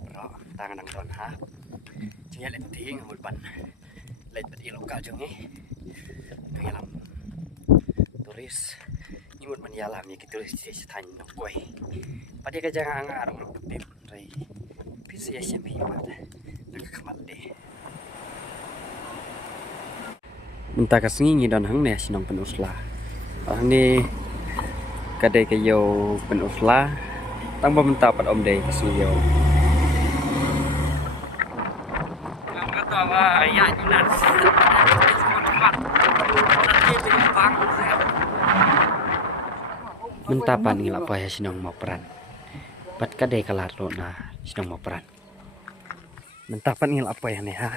berapa tangan nang don ha chính lại tí một bận lên bật yêu cả trong ấy cái làm turis nhưng một mình làm những cái turis thì thành nó quay pada cái jangan ngarang rutin rồi bisa ya sih pada nak kembali minta kesengi dan hang nih sinong penusla hang ni kadai kayo penusla tăng bom minta pada om deh kesengi yo ya junar mentapan ngilak apa ya sinong mau peran bat kadai kalar lo na sinong mau peran mentapan ngilak apa ya nih ha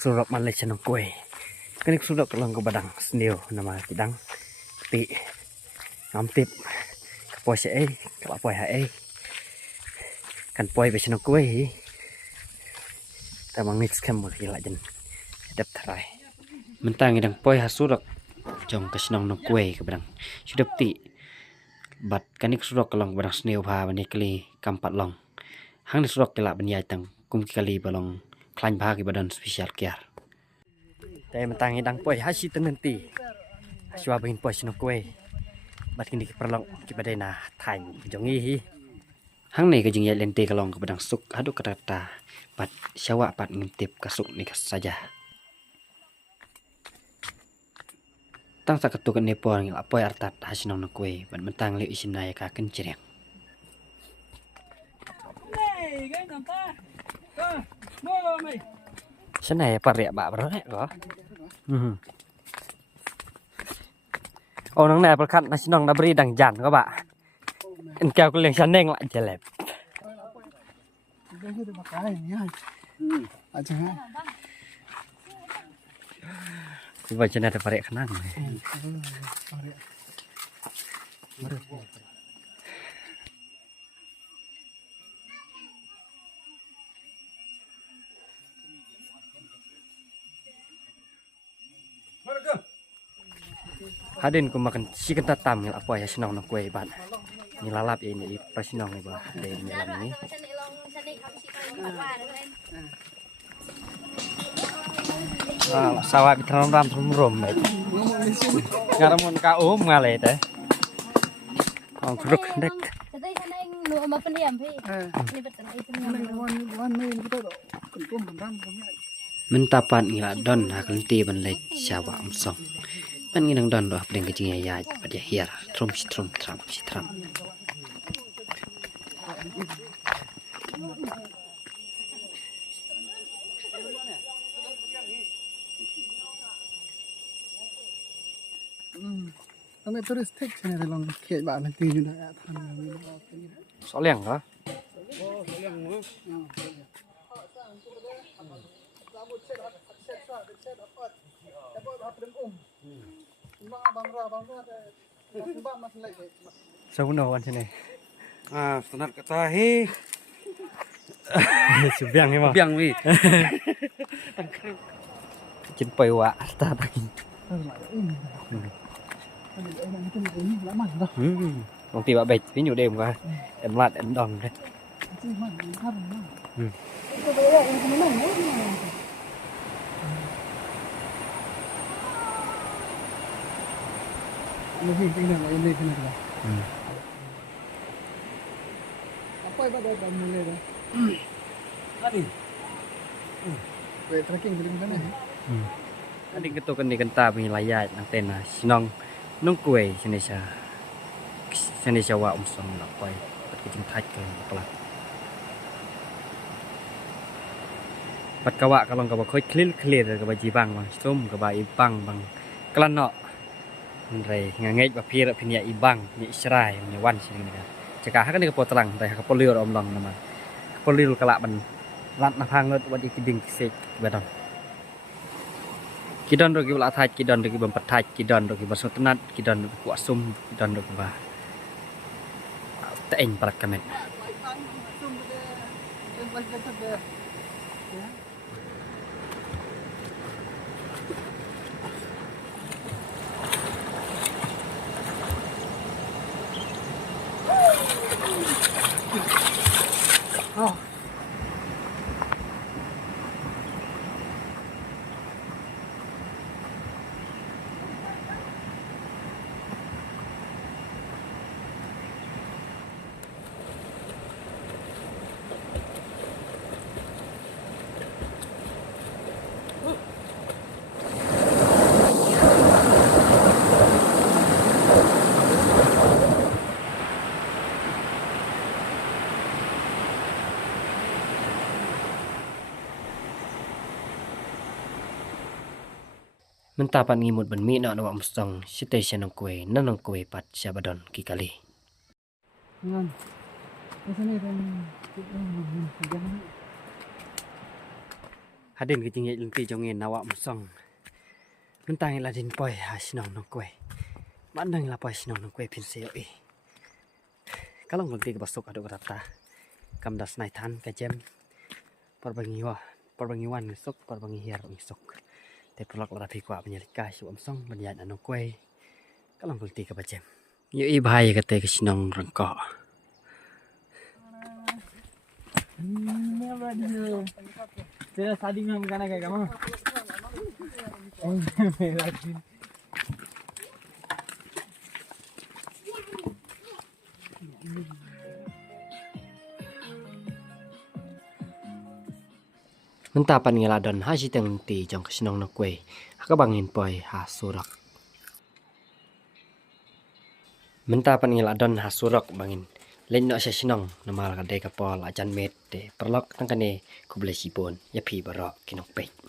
surat malai sinong kue kenik sudah kelong ke badang sendio nama tidang ti ngamtip kapoi se kalapoi ha kan poi be sinong kue tamang mix kem gila jen sedap terai mentang idang poi hasurak jong kesinong no kue ke badang sudah ti bat kanik surak kelong badang sendio ha bani kali kampat long hang ni surak kelak bani tang kum kali balong klan bha ke badan spesial kiar tay mentang idang poi hasi tenenti haswa bangin poi sinong kue bat kini perlong ki badai na thain jongi hi hang ni ke jing ya lente kelong ke badang suk aduk kata bat syawa pat ngintip kasuk ni saja tang sa ketuk ni por ngil apoy artat hasinong na kue bat mentang li isinay ka kencireng sanay pariak ba bro ko nang nè perkat hasinong na beri dang jan ko ba en kau ko leng saneng la jelep baca nada parek kenang. Hadin ku makan chicken tatam ngil apa ya sinong nak kue ban. Ni lalap ini pas sinong ni bah dari malam ini. Sawah biteram ram rum baik. Ngaramun ka ngalai teh. Ong kruk dek. Tadi sana yang nu ama pendiam pi. Ini betul itu Mentapan ngila don hakelti ban lek sawah amsong. Ban nginang don doh pedeng kecing ya pada hiar trum tram. Kami turis tek sini relong kiai ba nanti juga akan Soalnya enggak. Saunawan sini. Senar ketahi. Subiang ni mah. Biang wi. Cin pai wa ta daging. Bang tiba baik pinju dem ka. Em lat em dong deh. lebih tinggal ini kena. Apa itu ada mulai dah. Tadi. Trekking dari mana? Adik ketukan di kenta wilayah nang tena sinong nung kue Indonesia wa umsong lapai pat kucing thai ke pelat pat kawa kalong ka ba khoi clear ka ba jibang bang sum ka ba ibang bang klan no nrai ngangej ba phir phinia ibang ni israi ni wan sing ni ka jaka ha kan ka potrang tai ka poliur om long nama poliur kala ban lat na phang ngot wadi kiding kisek badon kidon rogi wala thai kidon rogi bam pat thai kidon rogi basut tenat kidon rogi kuat sum kidon rogi ba ta eng parak kamet Mentapan ngimut ban mi na nawak mustang station ng kue nanong kue pat Syabadon kikali. Ngon. Rasanya kan jangan. Hadin kitingit lenti jongin nawak mustang. Mentang ila din poi ha sinong nong kue. Mandang ila poi sinong nong kue pinseo Kalong lenti ke basuk aduk rata. Kamdas naitan ke jam. Perbangiwan ngisuk, perbangihir ngisuk. Te pelak rapi kwa penyelika si amsong banyan anong kue. Kalong lenti ke bajem. Yo bahaya kate ke sinong rengkok. Ini apa dia? Saya tadi memang kana kayak kamu. Oh, lagi. Mentapan ngiladon ha si teng ti jong kesinong no kue. Haka bangin poi ha surak. Mentapan ngiladon ha surak bangin. Lain no siya sinong namal kadai kapol ajan met de perlok tangkane kublai sipon ya pi barok kinong pek.